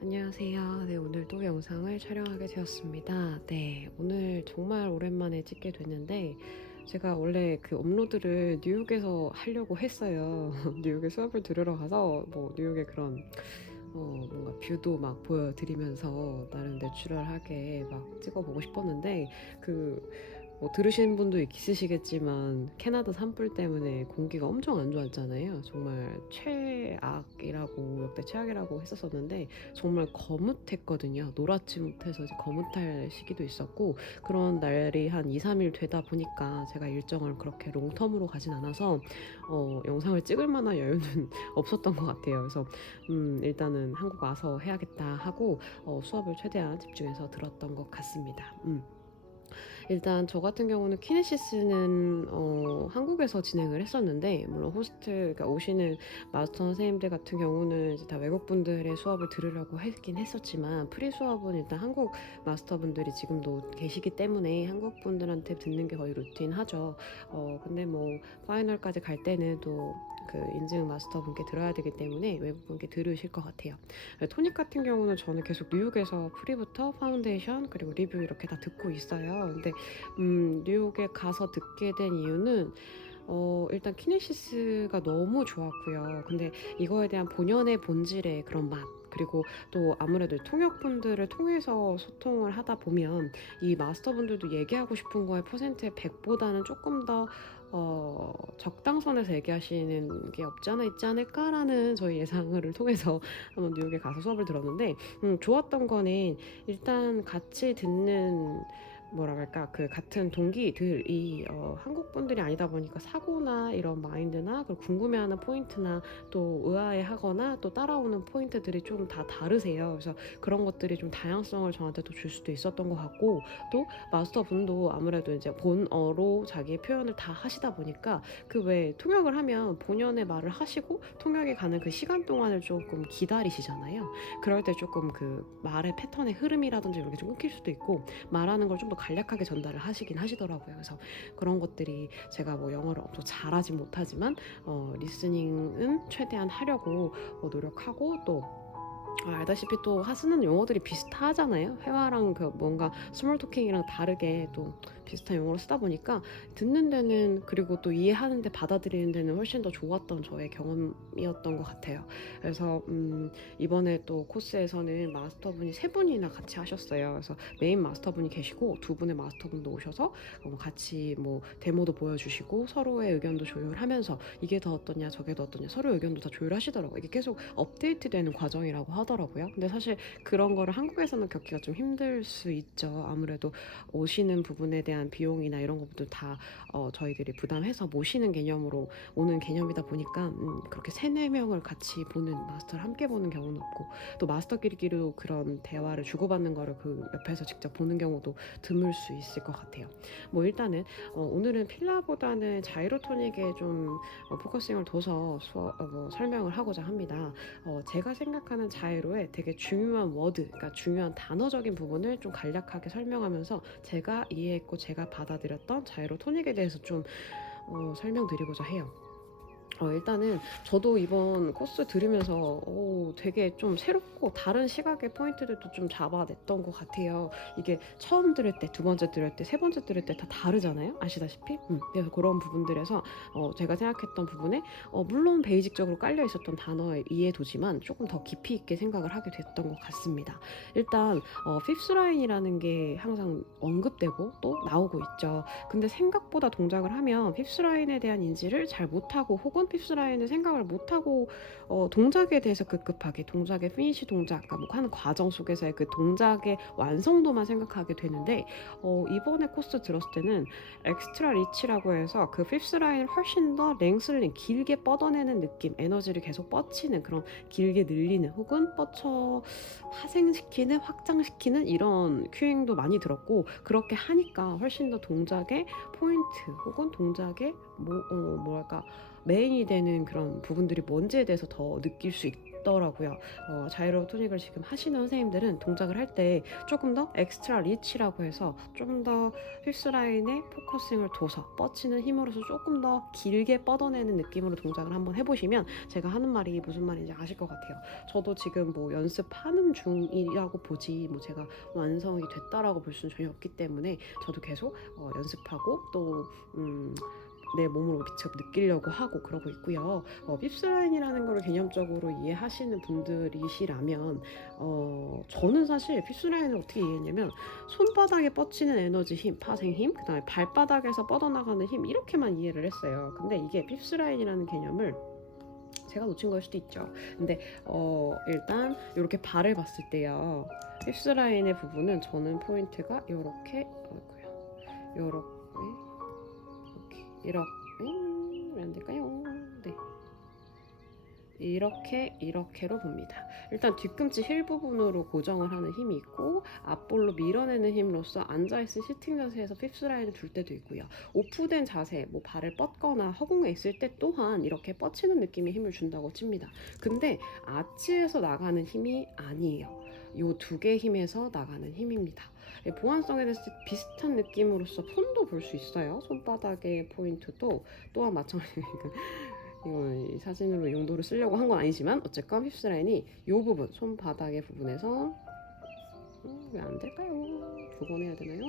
안녕하세요. 네, 오늘도 영상을 촬영하게 되었습니다. 네, 오늘 정말 오랜만에 찍게 됐는데, 제가 원래 그 업로드를 뉴욕에서 하려고 했어요. 뉴욕에 수업을 들으러 가서, 뉴욕의 그런, 뭔가 뷰도 막 보여드리면서 나름 내추럴하게 막 찍어보고 싶었는데, 들으신 분도 있으시겠지만 캐나다 산불 때문에 공기가 엄청 안 좋았잖아요. 정말 최악이라고 역대 최악이라고 했었었는데 정말 거뭇했거든요. 노랗지 못해서 이제 거뭇할 시기도 있었고 그런 날이 한 2, 3일 되다 보니까 제가 일정을 그렇게 롱텀으로 가진 않아서 영상을 찍을 만한 여유는 없었던 것 같아요. 그래서 일단은 한국 와서 해야겠다 하고 수업을 최대한 집중해서 들었던 것 같습니다. 일단 저 같은 경우는 키네시스는 한국에서 진행을 했었는데 물론 그러니까 오시는 마스터 선생님들 같은 경우는 이제 다 외국분들의 수업을 들으려고 했긴 했었지만 프리 수업은 일단 한국 마스터분들이 지금도 계시기 때문에 한국 분들한테 듣는 게 거의 루틴하죠. 근데 파이널까지 갈 때는 또 그 인증 마스터분께 들어야 되기 때문에 외국분께 들으실 것 같아요. 토닉 같은 경우는 저는 계속 뉴욕에서 프리부터 파운데이션 그리고 리뷰 이렇게 다 듣고 있어요. 근데 뉴욕에 가서 듣게 된 이유는 일단 키네시스가 너무 좋았고요. 근데 이거에 대한 본연의 본질의 그런 맛 그리고 또 아무래도 통역분들을 통해서 소통을 하다 보면 이 마스터분들도 얘기하고 싶은 거의 퍼센트의 100보다는 조금 더 적당선에서 얘기하시는 게 없지 않아 있지 않을까라는 저희 예상을 통해서 한번 뉴욕에 가서 수업을 들었는데 좋았던 거는 일단 같이 듣는 그 같은 동기들이 한국 분들이 아니다 보니까 사고나 이런 마인드나 그리고 궁금해하는 포인트나 또 의아해하거나 또 따라오는 포인트들이 좀 다 다르세요. 그래서 그런 것들이 좀 다양성을 저한테 또 줄 수도 있었던 것 같고 또 마스터 분도 아무래도 이제 본어로 자기의 표현을 다 하시다 보니까 그 왜 통역을 하면 본연의 말을 하시고 통역에 가는 그 시간 동안을 조금 기다리시잖아요. 그럴 때 조금 그 말의 패턴의 흐름이라든지 이렇게 좀 끊길 수도 있고 말하는 걸 좀 더 간략하게 전달을 하시긴 하시더라고요. 그래서 그런 것들이 제가 영어를 엄청 잘하진 못하지만 리스닝은 최대한 하려고 노력하고 또 알다시피 또 쓰는 용어들이 비슷하잖아요. 회화랑 그 뭔가 스몰 토킹이랑 다르게 또 비슷한 용어를 쓰다 보니까 듣는 데는 그리고 또 이해하는 데 받아들이는 데는 훨씬 더 좋았던 저의 경험이었던 것 같아요. 그래서 이번에 또 코스에서는 마스터분이 3분이나 같이 하셨어요. 그래서 메인 마스터분이 계시고 2분의 마스터분도 오셔서 같이 데모도 보여주시고 서로의 의견도 조율하면서 이게 더 어떠냐 저게 더 어떠냐 서로 의견도 다 조율하시더라고요. 이게 계속 업데이트되는 과정이라고 하더라고요. 근데 사실 그런 거를 한국에서는 겪기가 좀 힘들 수 있죠. 아무래도 오시는 부분에 대한 비용이나 이런 것들 다 저희들이 부담해서 모시는 개념으로 오는 개념이다 보니까 그렇게 3, 4명을 같이 보는 마스터를 함께 보는 경우는 없고 또 마스터끼리도 그런 대화를 주고받는 거를 그 옆에서 직접 보는 경우도 드물 수 있을 것 같아요. 일단은 오늘은 필라보다는 자이로토닉에 좀 포커싱을 둬서 설명을 하고자 합니다. 제가 생각하는 자이로의 되게 중요한 워드, 그러니까 중요한 단어적인 부분을 좀 간략하게 설명하면서 제가 이해했고 제가 받아들였던 자이로토닉에 대해서 좀 설명드리고자 해요. 일단은 저도 이번 코스 들으면서 되게 좀 새롭고 다른 시각의 포인트들도 좀 잡아냈던 것 같아요. 이게 처음 들을 때, 두 번째 들을 때, 세 번째 들을 때 다 다르잖아요. 아시다시피. 그래서 그런 부분들에서 제가 생각했던 부분에 물론 베이직적으로 깔려 있었던 단어의 이해도지만 조금 더 깊이 있게 생각을 하게 됐던 것 같습니다. 일단 핍스 라인이라는 게 항상 언급되고 또 나오고 있죠. 근데 생각보다 동작을 하면 핍스 라인에 대한 인지를 잘 못하고 혹은 핍스 라인을 생각을 못하고 동작에 대해서 급급하게 동작의 피니시 동작, 그러니까 하는 과정 속에서의 그 동작의 완성도만 생각하게 되는데 이번에 코스 들었을 때는 엑스트라 리치라고 해서 그 핍스 라인을 훨씬 더 랭슬링 길게 뻗어내는 느낌, 에너지를 계속 뻗치는 그런 길게 늘리는 혹은 뻗쳐 파생시키는 확장시키는 이런 큐잉도 많이 들었고 그렇게 하니까 훨씬 더 동작의 포인트 혹은 동작의 뭐랄까 메인이 되는 그런 부분들이 뭔지에 대해서 더 느낄 수 있더라고요. 자이로 토닉을 지금 하시는 선생님들은 동작을 할 때 조금 더 엑스트라 리치라고 해서 좀 더 힙스 라인에 포커싱을 둬서 뻗치는 힘으로서 조금 더 길게 뻗어내는 느낌으로 동작을 한번 해보시면 제가 하는 말이 무슨 말인지 아실 것 같아요. 저도 지금 뭐 연습하는 중이라고 보지 뭐 제가 완성이 됐다라고 볼 수는 전혀 없기 때문에 저도 계속 연습하고 또 내 몸으로 직접 느끼려고 하고 그러고 있고요. 핍스라인이라는 걸 개념적으로 이해하시는 분들이시라면 저는 사실 핍스라인을 어떻게 이해했냐면 손바닥에 뻗치는 에너지 힘, 파생 힘, 그 다음에 발바닥에서 뻗어나가는 힘 이렇게만 이해를 했어요. 근데 이게 핍스라인이라는 개념을 제가 놓친 걸 수도 있죠. 근데 일단 이렇게 발을 봤을 때요. 힙스라인의 부분은 저는 포인트가 이렇게 이렇게 왜 안 될까요? 네. 이렇게로 봅니다. 일단 뒤꿈치 힐 부분으로 고정을 하는 힘이 있고 앞볼로 밀어내는 힘으로써 앉아있을 시팅 자세에서 핍스 라인을 둘 때도 있고요. 오프된 자세, 뭐 발을 뻗거나 허공에 있을 때 또한 이렇게 뻗치는 느낌의 힘을 준다고 칩니다. 근데 아치에서 나가는 힘이 아니에요. 요 두 개의 힘에서 나가는 힘입니다. 보완성에 대해서 비슷한 느낌으로서 손도 볼 수 있어요. 손바닥의 포인트도 또한 마찬가지로 이건 사진으로 용도를 쓰려고 한 건 아니지만 어쨌건 힙스 라인이 이 부분 손바닥의 부분에서 왜 안 될까요? 두 번 해야 되나요?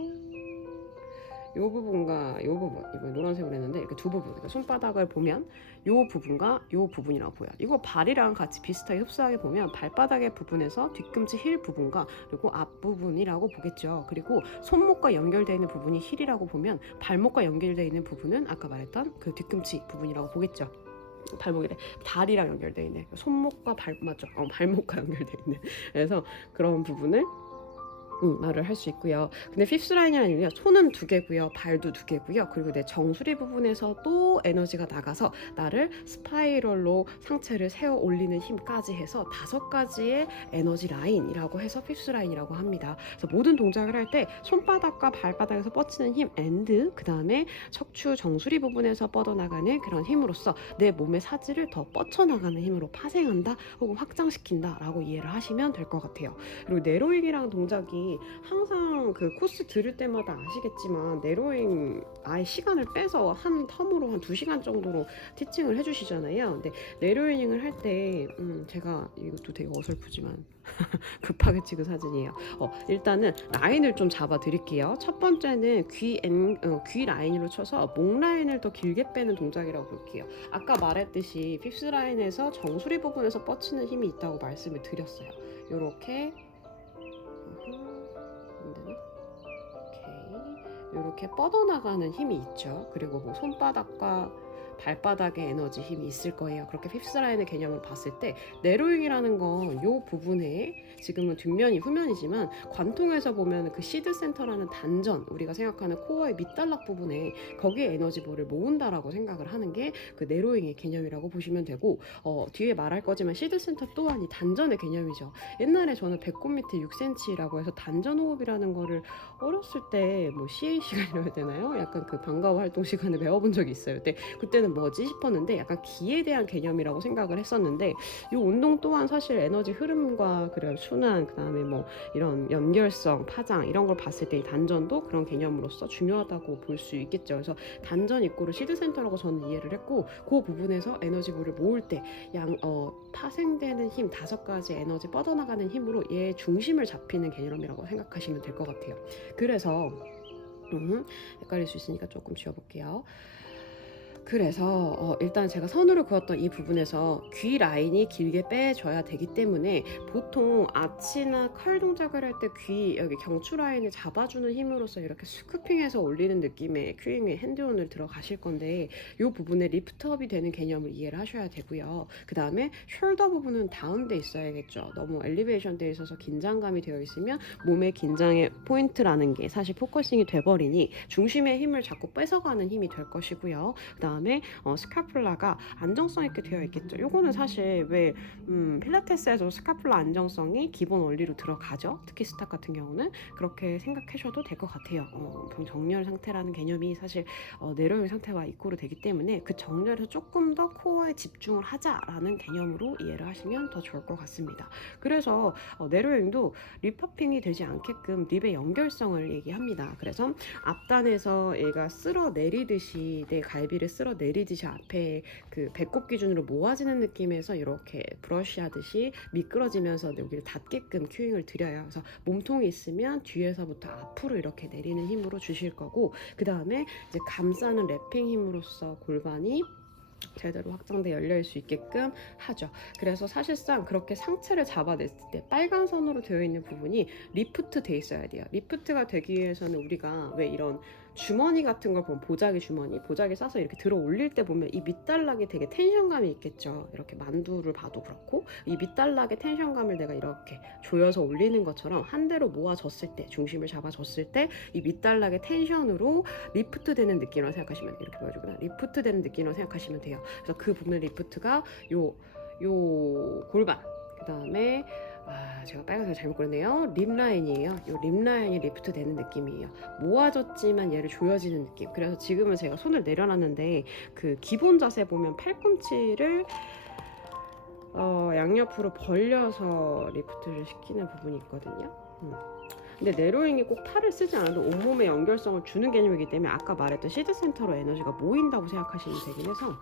이 부분과 이 부분 이번 노란색으로 했는데 이렇게 두 부분 그러니까 손바닥을 보면 이 부분과 이 부분이라고 보여요. 이거 발이랑 같이 비슷하게 흡사하게 보면 발바닥의 부분에서 뒤꿈치 힐 부분과 그리고 앞부분이라고 보겠죠. 그리고 손목과 연결되어 있는 부분이 힐이라고 보면 발목과 연결되어 있는 부분은 아까 말했던 그 뒤꿈치 부분이라고 보겠죠. 발목이래 다리랑 연결되어 있는 손목과 맞죠? 발목과 연결되어 있는 그래서 그런 부분을 말을 할 수 있고요. 근데 핍스 라인이라는 의미는 손은 두 개고요, 발도 두 개고요. 그리고 내 정수리 부분에서 또 에너지가 나가서 나를 스파이럴로 상체를 세워 올리는 힘까지 해서 5가지의 에너지 라인이라고 해서 핍스 라인이라고 합니다. 그래서 모든 동작을 할 때 손바닥과 발바닥에서 뻗치는 힘 앤드 그 다음에 척추 정수리 부분에서 뻗어나가는 그런 힘으로써 내 몸의 사지를 더 뻗쳐나가는 힘으로 파생한다 혹은 확장시킨다라고 이해를 하시면 될 것 같아요. 그리고 네로잉이라는 동작이 항상 그 코스 들을 때마다 아시겠지만 네로잉 아예 시간을 빼서 한 텀으로 한 2시간 정도로 티칭을 해주시잖아요. 근데 네로잉을 할 때 제가 이것도 되게 어설프지만 급하게 찍은 사진이에요. 일단은 라인을 좀 잡아 드릴게요. 첫 번째는 귀 라인으로 쳐서 목 라인을 더 길게 빼는 동작이라고 볼게요. 아까 말했듯이 핍스 라인에서 정수리 부분에서 뻗치는 힘이 있다고 말씀을 드렸어요. 요렇게 이렇게 뻗어나가는 힘이 있죠. 그리고 뭐 손바닥과 발바닥에 에너지 힘이 있을 거예요. 그렇게 핍스 라인의 개념을 봤을 때 네로잉이라는 건 이 부분에 지금은 뒷면이 후면이지만 관통에서 보면 그 시드 센터라는 단전 우리가 생각하는 코어의 밑단락 부분에 거기에 에너지볼을 모은다라고 생각을 하는 게 그 네로잉의 개념이라고 보시면 되고 뒤에 말할 거지만 시드 센터 또한 이 단전의 개념이죠. 옛날에 저는 배꼽 밑에 6cm라고 해서 단전 호흡이라는 거를 어렸을 때 뭐 CA 시간이라고 해야 되나요? 약간 그 방과후 활동 시간에 배워본 적이 있어요. 그때는 뭐지 싶었는데 약간 기에 대한 개념이라고 생각을 했었는데 이 운동 또한 사실 에너지 흐름과 그런 순환 그다음에 뭐 이런 연결성 파장 이런 걸 봤을 때 이 단전도 그런 개념으로서 중요하다고 볼 수 있겠죠. 그래서 단전 이꼬르 시드 센터라고 저는 이해를 했고 그 부분에서 에너지볼을 모을 때 파생되는 힘 5가지 에너지 뻗어나가는 힘으로 얘의 중심을 잡히는 개념이라고 생각하시면 될 것 같아요. 그래서 헷갈릴 수 있으니까 조금 지워볼게요. 그래서 일단 제가 선으로 그었던 이 부분에서 귀 라인이 길게 빼줘야 되기 때문에 보통 아치나 칼 동작을 할 때 귀 여기 경추 라인을 잡아주는 힘으로써 이렇게 스쿠핑해서 올리는 느낌의 큐잉의 핸드온을 들어가실 건데 이 부분에 리프트업이 되는 개념을 이해를 하셔야 되고요. 그 다음에 숄더 부분은 다운돼 있어야겠죠. 너무 엘리베이션 돼 있어서 긴장감이 되어 있으면 몸의 긴장의 포인트라는 게 사실 포커싱이 돼버리니 중심의 힘을 자꾸 뺏어가는 힘이 될 것이고요. 그 다음에 다음에 스카플라가 안정성 있게 되어 있겠죠. 요거는 사실 왜 필라테스에서 스카플라 안정성이 기본 원리로 들어가죠. 특히 스탑 같은 경우는 그렇게 생각하셔도 될 것 같아요. 정렬 상태라는 개념이 사실 내려오는 상태와 이꼬르 되기 때문에 그 정렬에서 조금 더 코어에 집중을 하자라는 개념으로 이해를 하시면 더 좋을 것 같습니다. 그래서 내로잉도 립퍼핑이 되지 않게끔 립의 연결성을 얘기합니다. 그래서 앞단에서 얘가 쓸어 내리듯이 내 갈비를 쓸어 내리듯이 앞에 그 배꼽 기준으로 모아지는 느낌에서 이렇게 브러쉬 하듯이 미끄러지면서 여기를 닿게끔 큐잉을 드려요. 그래서 몸통이 있으면 뒤에서부터 앞으로 이렇게 내리는 힘으로 주실 거고, 그 다음에 이제 감싸는 랩핑 힘으로써 골반이 제대로 확장돼 열릴 수 있게끔 하죠. 그래서 사실상 그렇게 상체를 잡아냈을 때 빨간 선으로 되어 있는 부분이 리프트 돼 있어야 돼요. 리프트가 되기 위해서는 우리가 왜 이런 주머니 같은 걸 보면 보자기 주머니, 보자기 싸서 이렇게 들어 올릴 때 보면 이 밑단락이 되게 텐션감이 있겠죠. 이렇게 만두를 봐도 그렇고 이 밑단락의 텐션감을 내가 이렇게 조여서 올리는 것처럼 한 대로 모아졌을 때, 중심을 잡아줬을 때 이 밑단락의 텐션으로 리프트 되는 느낌으로 생각하시면 돼요. 이렇게 보여주구나. 리프트 되는 느낌으로 생각하시면 돼요. 그래서 그 부분의 리프트가 요 골반, 그 다음에 제가 빨간색 잘못 그렸네요. 립라인이에요. 이 립라인이 리프트 되는 느낌이에요. 모아졌지만 얘를 조여지는 느낌. 그래서 지금은 제가 손을 내려놨는데 그 기본 자세 보면 팔꿈치를 양옆으로 벌려서 리프트를 시키는 부분이 있거든요. 근데 내로잉이 꼭 팔을 쓰지 않아도 온몸의 연결성을 주는 개념이기 때문에 아까 말했던 시드 센터로 에너지가 모인다고 생각하시면 되긴 해서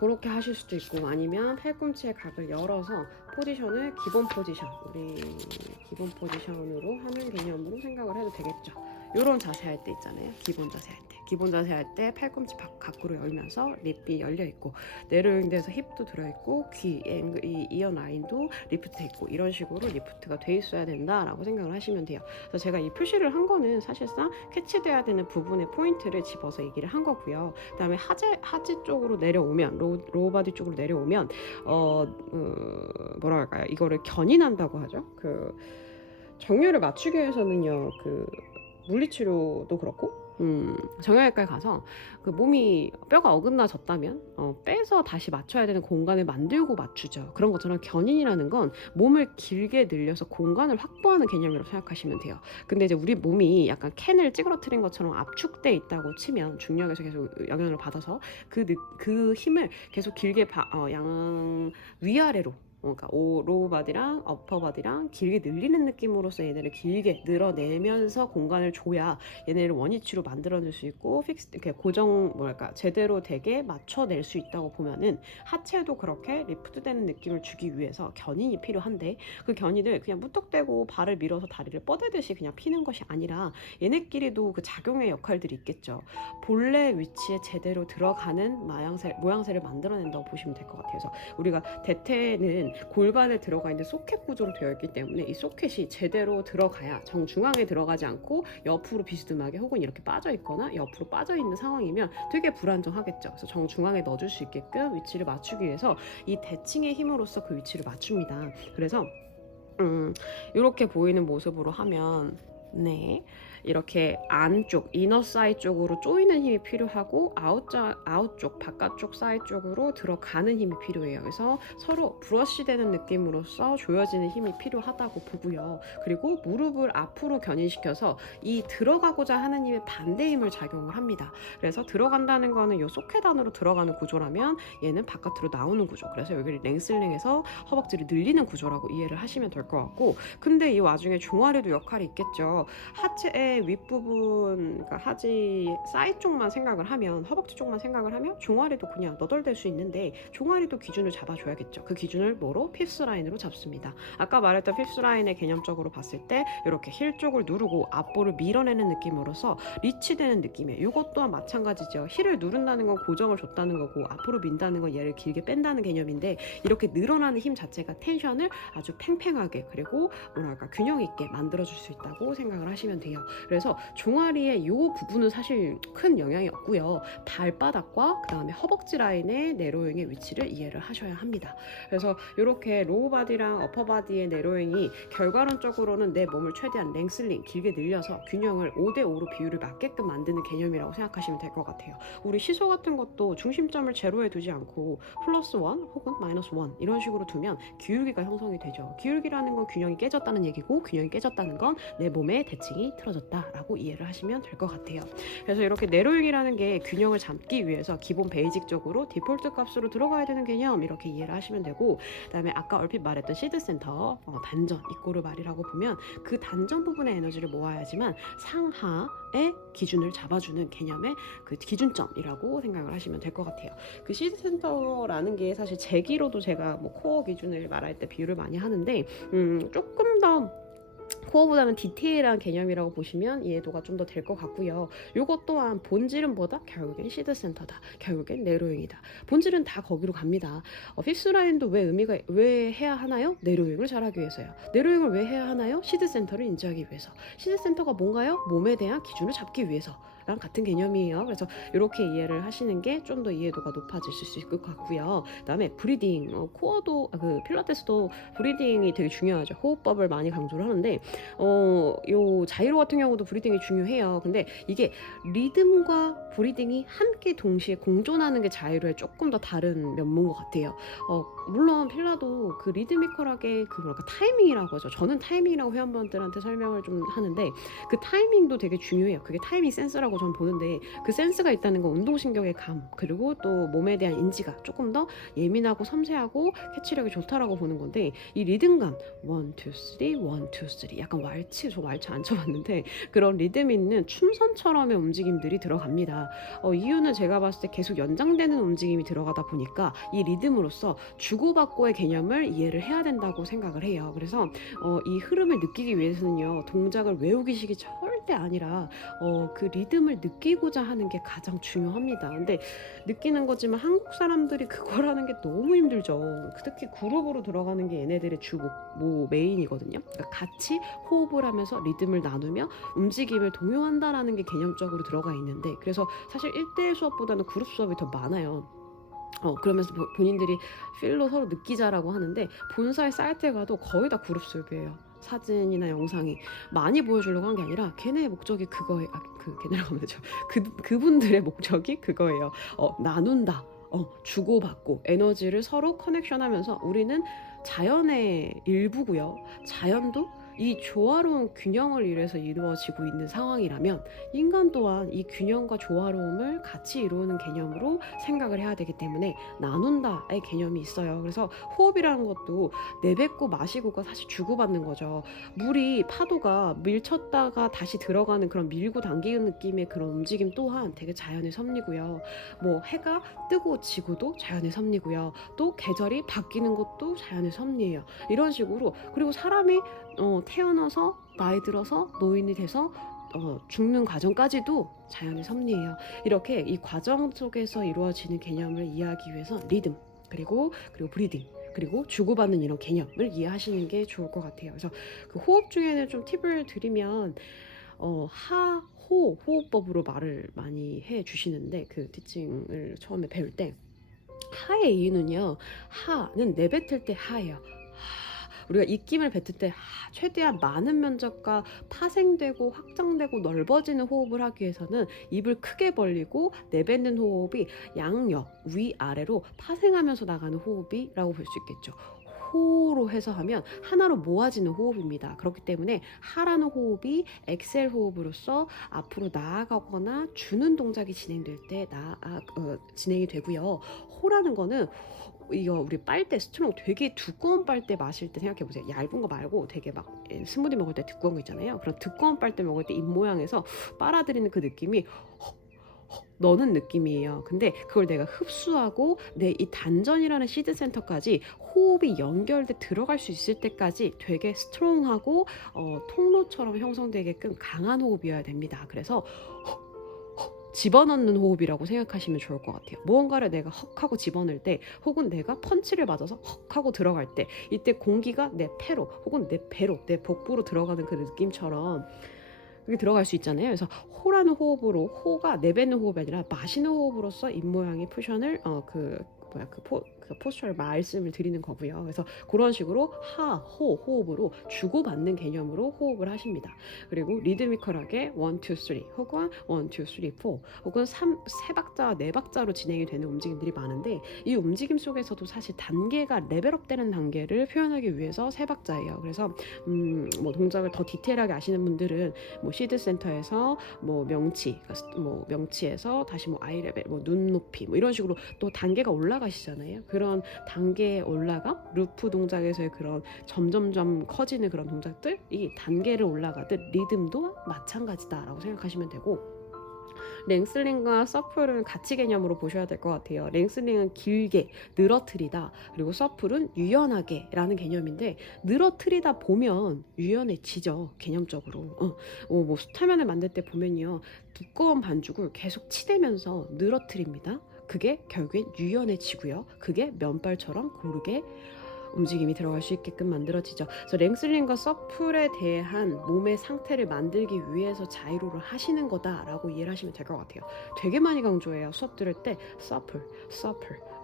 그렇게 하실 수도 있고, 아니면 팔꿈치의 각을 열어서 포지션을 기본 포지션, 우리 기본 포지션으로 하는 개념으로 생각을 해도 되겠죠. 요런 자세 할 때 있잖아요. 기본 자세 할 때. 기본 자세 할 때 팔꿈치 밖으로 열면서 립이 열려 있고, 내려오는데서 힙도 들어 있고, 귀, 이 이어 라인도 리프트 돼 있고, 이런 식으로 리프트가 돼 있어야 된다라고 생각을 하시면 돼요. 그래서 제가 이 표시를 한 거는 사실상 캐치돼야 되는 부분의 포인트를 집어서 얘기를 한 거고요. 그다음에 하지 쪽으로 내려오면, 로우 바디 쪽으로 내려오면 뭐라 할까요? 이거를 견인한다고 하죠. 그 정렬을 맞추기 위해서는요, 그 물리치료도 그렇고 정형외과에 가서 그 몸이 뼈가 어긋나졌다면 빼서 다시 맞춰야 되는 공간을 만들고 맞추죠. 그런 것처럼 견인이라는 건 몸을 길게 늘려서 공간을 확보하는 개념이라고 생각하시면 돼요. 근데 이제 우리 몸이 약간 캔을 찌그러뜨린 것처럼 압축돼 있다고 치면, 중력에서 계속 영향을 받아서 그 힘을 계속 길게 위아래로, 그러니까 로우 바디랑 어퍼 바디랑 길게 늘리는 느낌으로써 얘네를 길게 늘어내면서 공간을 줘야 얘네를 원위치로 만들어낼 수 있고 이렇게 고정 제대로 되게 맞춰낼 수 있다고 보면은, 하체도 그렇게 리프트되는 느낌을 주기 위해서 견인이 필요한데, 그 견인을 그냥 무턱대고 발을 밀어서 다리를 뻗대듯이 그냥 피는 것이 아니라 얘네끼리도 그 작용의 역할들이 있겠죠. 본래 위치에 제대로 들어가는 모양새를 만들어낸다고 보시면 될 것 같아요. 그래서 우리가 대퇴는 골반에 들어가 있는 소켓 구조로 되어 있기 때문에 이 소켓이 제대로 들어가야, 정중앙에 들어가지 않고 옆으로 비스듬하게 혹은 이렇게 빠져 있거나 옆으로 빠져 있는 상황이면 되게 불안정하겠죠. 그래서 정중앙에 넣어줄 수 있게끔 위치를 맞추기 위해서 이 대칭의 힘으로써 그 위치를 맞춥니다. 그래서 이렇게 보이는 모습으로 하면 이렇게 안쪽, 이너 사이 쪽으로 조이는 힘이 필요하고, 아웃 쪽, 바깥쪽 사이 쪽으로 들어가는 힘이 필요해요. 그래서 서로 브러쉬 되는 느낌으로써 조여지는 힘이 필요하다고 보고요. 그리고 무릎을 앞으로 견인시켜서 이 들어가고자 하는 힘의 반대 힘을 작용을 합니다. 그래서 들어간다는 거는 이 소켓 안으로 들어가는 구조라면 얘는 바깥으로 나오는 구조. 그래서 여기를 랭슬링해서 허벅지를 늘리는 구조라고 이해를 하시면 될 것 같고, 근데 이 와중에 종아리도 역할이 있겠죠. 하체의 윗부분, 그러니까 하지 사이 쪽만 생각을 하면, 허벅지 쪽만 생각을 하면 종아리도 그냥 너덜댈 수 있는데, 종아리도 기준을 잡아줘야겠죠. 그 기준을 뭐로? 핍스 라인으로 잡습니다. 아까 말했던 핍스 라인의 개념적으로 봤을 때 이렇게 힐 쪽을 누르고 앞볼을 밀어내는 느낌으로써 리치되는 느낌이에요. 이것 또한 마찬가지죠. 힐을 누른다는 건 고정을 줬다는 거고, 앞으로 민다는 건 얘를 길게 뺀다는 개념인데, 이렇게 늘어나는 힘 자체가 텐션을 아주 팽팽하게, 그리고 균형 있게 만들어줄 수 있다고 생각합니다. 생각을 하시면 돼요. 그래서 종아리의 이 부분은 사실 큰 영향이 없고요. 발바닥과 그 다음에 허벅지 라인의 내로잉의 위치를 이해를 하셔야 합니다. 그래서 이렇게 로우 바디랑 어퍼 바디의 내로잉이 결과론적으로는 내 몸을 최대한 랭슬링 길게 늘려서 균형을 5대5로 비율을 맞게끔 만드는 개념이라고 생각하시면 될 것 같아요. 우리 시소 같은 것도 중심점을 제로에 두지 않고 플러스 1 혹은 마이너스 1 이런 식으로 두면 기울기가 형성이 되죠. 기울기라는 건 균형이 깨졌다는 얘기고, 균형이 깨졌다는 건 내 몸의 대칭이 틀어졌다라고 이해를 하시면 될 것 같아요. 그래서 이렇게 내로잉이라는 게 균형을 잡기 위해서 기본 베이직적으로 디폴트 값으로 들어가야 되는 개념, 이렇게 이해를 하시면 되고, 그 다음에 아까 얼핏 말했던 시드 센터 단전 이꼬르 말이라고 보면 그 단전 부분의 에너지를 모아야지만 상하의 기준을 잡아주는 개념의 그 기준점이라고 생각을 하시면 될 것 같아요. 그 시드 센터라는 게 사실 제기로도 제가 뭐 코어 기준을 말할 때 비유를 많이 하는데 조금 더 코어보다는 디테일한 개념이라고 보시면 이해도가 좀 더 될 것 같고요. 이것 또한 본질은 뭐다? 결국엔 시드 센터다. 결국엔 내로잉이다. 본질은 다 거기로 갑니다. 픽스 라인도 왜 해야 하나요? 내로잉을 잘하기 위해서요. 내로잉을 왜 해야 하나요? 시드 센터를 인지하기 위해서. 시드 센터가 뭔가요? 몸에 대한 기준을 잡기 위해서. 랑 같은 개념이에요. 그래서 이렇게 이해를 하시는 게 좀 더 이해도가 높아지실 수 있을 것 같고요. 그다음에 브리딩, 코어도 그 필라테스도 브리딩이 되게 중요하죠. 호흡법을 많이 강조를 하는데 요 자이로 같은 경우도 브리딩이 중요해요. 근데 이게 리듬과 브리딩이 함께 동시에 공존하는 게 자이로의 조금 더 다른 면모인 것 같아요. 물론 필라도 그 리드미컬하게 그 뭐랄까 타이밍이라고 하죠. 저는 타이밍이라고 회원분들한테 설명을 좀 하는데 그 타이밍도 되게 중요해요. 그게 타이밍 센스라고 저는 보는데 그 센스가 있다는 건 운동신경의 감 그리고 또 몸에 대한 인지가 조금 더 예민하고 섬세하고 캐치력이 좋다라고 보는 건데 이 리듬감 1, 2, 3, 1, 2, 3 약간 저 왈츠 안 쳐봤는데 그런 리듬 있는 춤선처럼의 움직임들이 들어갑니다. 이유는 제가 봤을 때 계속 연장되는 움직임이 들어가다 보니까 이 리듬으로서 주고받고의 개념을 이해를 해야 된다고 생각을 해요. 그래서 이 흐름을 느끼기 위해서는요 동작을 외우기식이 절대 아니라 그 리듬을 느끼고자 하는 게 가장 중요합니다. 근데 느끼는 거지만 한국 사람들이 그걸 하는 게 너무 힘들죠. 특히 그룹으로 들어가는 게 얘네들의 주 메인이거든요. 그러니까 같이 호흡을 하면서 리듬을 나누며 움직임을 동요한다라는 게 개념적으로 들어가 있는데 그래서 사실 1대1 수업보다는 그룹 수업이 더 많아요. 그러면서 본인들이 필로 서로 느끼자라고 하는데 본사에 사이트에 가도 거의 다 그룹 수업이에요. 사진이나 영상이 많이 보여주려고 한 게 아니라 걔네의 목적이 그거예요. 걔네라고 하면 되죠. 그분들의 목적이 그거예요. 나눈다. 주고받고 에너지를 서로 커넥션하면서 우리는 자연의 일부고요. 자연도 이 조화로운 균형을 이뤄서 이루어지고 있는 상황이라면 인간 또한 이 균형과 조화로움을 같이 이루는 개념으로 생각을 해야 되기 때문에 나눈다의 개념이 있어요. 그래서 호흡이라는 것도 내뱉고 마시고가 사실 주고받는 거죠. 물이 파도가 밀쳤다가 다시 들어가는 그런 밀고 당기는 느낌의 그런 움직임 또한 되게 자연의 섭리고요. 뭐 해가 뜨고 지고도 자연의 섭리고요. 또 계절이 바뀌는 것도 자연의 섭리예요. 이런 식으로 그리고 사람이 태어나서 나이 들어서 노인이 돼서 죽는 과정까지도 자연의 섭리예요. 이렇게 이 과정 속에서 이루어지는 개념을 이해하기 위해서 리듬 그리고 브리딩 그리고 주고받는 이런 개념을 이해하시는 게 좋을 것 같아요. 그래서 그 호흡 중에는 좀 팁을 드리면 호흡법으로 말을 많이 해 주시는데 그 티칭을 처음에 배울 때 하의 이유는요. 하는 내뱉을 때 하예요. 우리가 입김을 뱉을 때 최대한 많은 면적과 파생되고 확장되고 넓어지는 호흡을 하기 위해서는 입을 크게 벌리고 내뱉는 호흡이 양옆 위아래로 파생하면서 나가는 호흡이라고 볼 수 있겠죠. 호로 해서 하면 하나로 모아지는 호흡입니다. 그렇기 때문에 하라는 호흡이 엑셀 호흡으로서 앞으로 나아가거나 주는 동작이 진행될 때 진행이 되고요. 호라는 거는 이거 우리 빨대 스트롱 되게 두꺼운 빨대 마실 때 생각해 보세요. 얇은 거 말고 되게 막 스무디 먹을 때 두꺼운 거 있잖아요. 그런 두꺼운 빨대 먹을 때 입 모양에서 빨아들이는 그 느낌이 너는 느낌이에요. 근데 그걸 내가 흡수하고 내 이 단전이라는 시드 센터까지 호흡이 연결돼 들어갈 수 있을 때까지 되게 스트롱하고 통로처럼 형성되게끔 강한 호흡이어야 됩니다. 그래서 집어넣는 호흡이라고 생각하시면 좋을 것 같아요. 무언가를 내가 헉 하고 집어넣을 때 혹은 내가 펀치를 맞아서 헉 하고 들어갈 때 이때 공기가 내 폐로 혹은 내 배로 내 복부로 들어가는 그 느낌처럼 그게 들어갈 수 있잖아요. 그래서 호라는 호흡으로, 호가 내뱉는 호흡이 아니라 마시는 호흡으로써 입모양의 푸션을 그 포스처를 말씀을 드리는 거고요. 그래서 그런 식으로 하, 호 호흡으로 주고받는 개념으로 호흡을 하십니다. 그리고 리드미컬하게 1, 2, 3 혹은 1, 2, 3, 4 혹은 3, 박자, 4박자로 진행이 되는 움직임들이 많은데 이 움직임 속에서도 사실 단계가 레벨업 되는 단계를 표현하기 위해서 3박자예요. 그래서 뭐 동작을 더 디테일하게 아시는 분들은 뭐 시드 센터에서 뭐 명치에서 다시 뭐 아이 레벨, 뭐 눈 높이 뭐 이런 식으로 또 단계가 올라가시잖아요. 그런 단계에 올라가 루프 동작에서의 그런 점점점 커지는 그런 동작들이 단계를 올라가듯 리듬도 마찬가지다라고 생각하시면 되고, 랭슬링과 서플은 같이 개념으로 보셔야 될 것 같아요. 랭슬링은 길게 늘어뜨리다, 그리고 서플은 유연하게 라는 개념인데, 늘어뜨리다 보면 유연해지죠, 개념적으로. 뭐 수타면을 만들 때 보면요, 두꺼운 반죽을 계속 치대면서 늘어뜨립니다. 그게 결국엔 유연해지고요. 그게 면발처럼 고르게 움직임이 들어갈 수 있게끔 만들어지죠. 그래서 랭슬링과 서플에 대한 몸의 상태를 만들기 위해서 자이로를 하시는 거다라고 이해를 하시면 될 것 같아요. 되게 많이 강조해요. 수업 들을 때 서플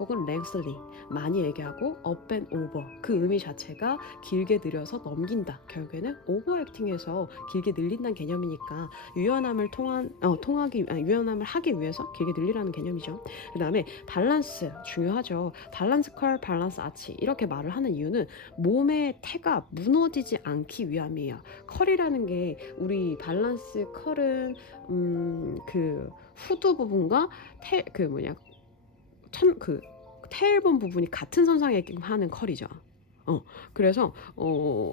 혹은 랭슬링 많이 얘기하고 업 앤 오버, 그 의미 자체가 길게 늘려서 넘긴다. 결국에는 오버액팅해서 길게 늘린다는 개념이니까 유연함을 유연함을 하기 위해서 길게 늘리라는 개념이죠. 그 다음에 밸런스 중요하죠. 밸런스 컬, 밸런스 아치 이렇게 말을 하는 이유는 몸의 태가 무너지지 않기 위함이에요. 컬이라는 게, 우리 밸런스 컬은 그 후두 부분과 테일본 부분이 같은 선상에 하는 컬이죠. 그래서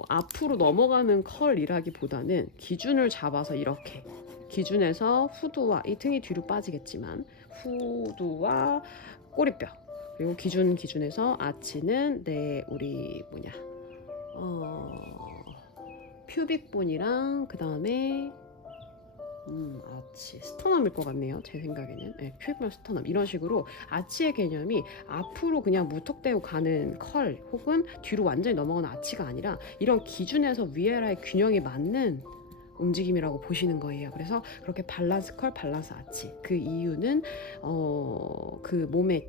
앞으로 넘어가는 컬이라기보다는 기준을 잡아서 이렇게 기준에서 후두와, 이 등이 뒤로 빠지겠지만 후두와 꼬리뼈, 그리고 기준에서 아치는 우리 퓨빅본이랑 그 다음에 아치, 스터넘일 것 같네요. 제 생각에는. 네, 퓨빅본, 스터넘 이런 식으로 아치의 개념이 앞으로 그냥 무턱대고 가는 컬 혹은 뒤로 완전히 넘어가는 아치가 아니라 이런 기준에서 위아래의 균형이 맞는 움직임이라고 보시는 거예요. 그래서 그렇게 밸런스 컬, 밸런스 아치, 그 이유는 그 몸의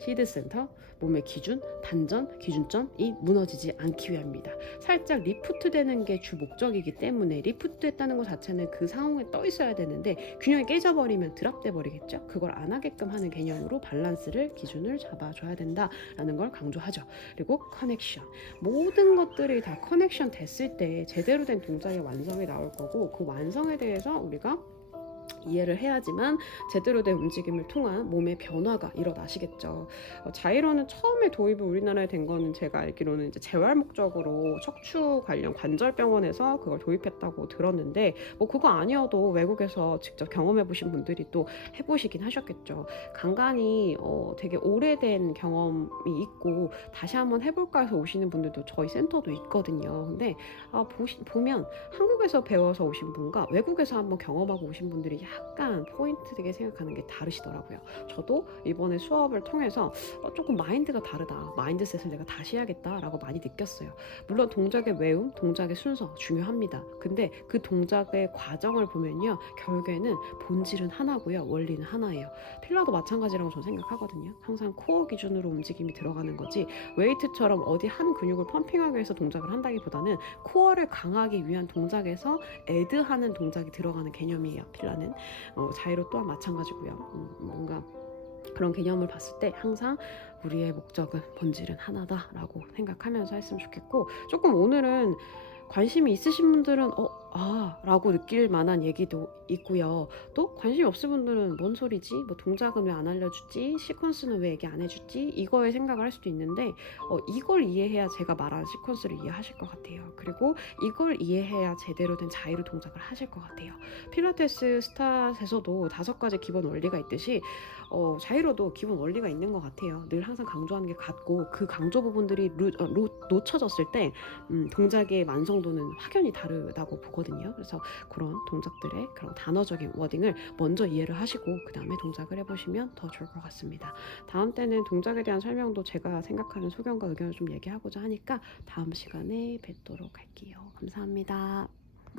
시드 센터, 몸의 기준, 단전, 기준점이 무너지지 않기 위함입니다. 살짝 리프트 되는 게 주 목적이기 때문에, 리프트 했다는 것 자체는 그 상황에 떠 있어야 되는데 균형이 깨져버리면 드랍돼 버리겠죠. 그걸 안 하게끔 하는 개념으로 밸런스를, 기준을 잡아줘야 된다라는 걸 강조하죠. 그리고 커넥션, 모든 것들이 다 커넥션 됐을 때 제대로 된 동작의 완성이 나올 거고, 그 완성에 대해서 우리가 이해를 해야지만 제대로 된 움직임을 통한 몸의 변화가 일어나시겠죠. 자이로는 처음에 도입이 우리나라에 된 거는 제가 알기로는 이제 재활 목적으로 척추 관련 관절병원에서 그걸 도입했다고 들었는데, 뭐 그거 아니어도 외국에서 직접 경험해 보신 분들이 또 해보시긴 하셨겠죠. 간간히 되게 오래된 경험이 있고 다시 한번 해볼까 해서 오시는 분들도 저희 센터도 있거든요. 근데 보면 한국에서 배워서 오신 분과 외국에서 한번 경험하고 오신 분들이 약간 포인트 되게 생각하는 게 다르시더라고요. 저도 이번에 수업을 통해서 조금 마인드가 다르다, 마인드셋을 내가 다시 해야겠다라고 많이 느꼈어요. 물론 동작의 외움, 동작의 순서 중요합니다. 근데 그 동작의 과정을 보면요, 결국에는 본질은 하나고요, 원리는 하나예요. 필라도 마찬가지라고 저는 생각하거든요. 항상 코어 기준으로 움직임이 들어가는 거지, 웨이트처럼 어디 한 근육을 펌핑하기 위해서 동작을 한다기보다는 코어를 강하기 위한 동작에서 애드하는 동작이 들어가는 개념이에요, 필라는. 자이로 또한 마찬가지고요. 뭔가 그런 개념을 봤을 때 항상 우리의 목적은, 본질은 하나다라고 생각하면서 했으면 좋겠고, 조금 오늘은 관심이 있으신 분들은 라고 느낄 만한 얘기도 있고요. 또 관심이 없을 분들은 뭔 소리지? 뭐 동작은 왜 안 알려주지? 시퀀스는 왜 얘기 안 해주지? 이거에 생각을 할 수도 있는데, 이걸 이해해야 제가 말하는 시퀀스를 이해하실 것 같아요. 그리고 이걸 이해해야 제대로 된 자이로 동작을 하실 것 같아요. 필라테스 스타트에서도 5가지 기본 원리가 있듯이 자이로도 기본 원리가 있는 것 같아요. 늘 항상 강조하는 게 같고, 그 강조 부분들이 놓쳐졌을 때 동작의 완성도는 확연히 다르다고 보거든요. 그래서 그런 동작들의 그런 단어적인 워딩을 먼저 이해를 하시고 그 다음에 동작을 해보시면 더 좋을 것 같습니다. 다음 때는 동작에 대한 설명도 제가 생각하는 소견과 의견을 좀 얘기하고자 하니까 다음 시간에 뵙도록 할게요. 감사합니다.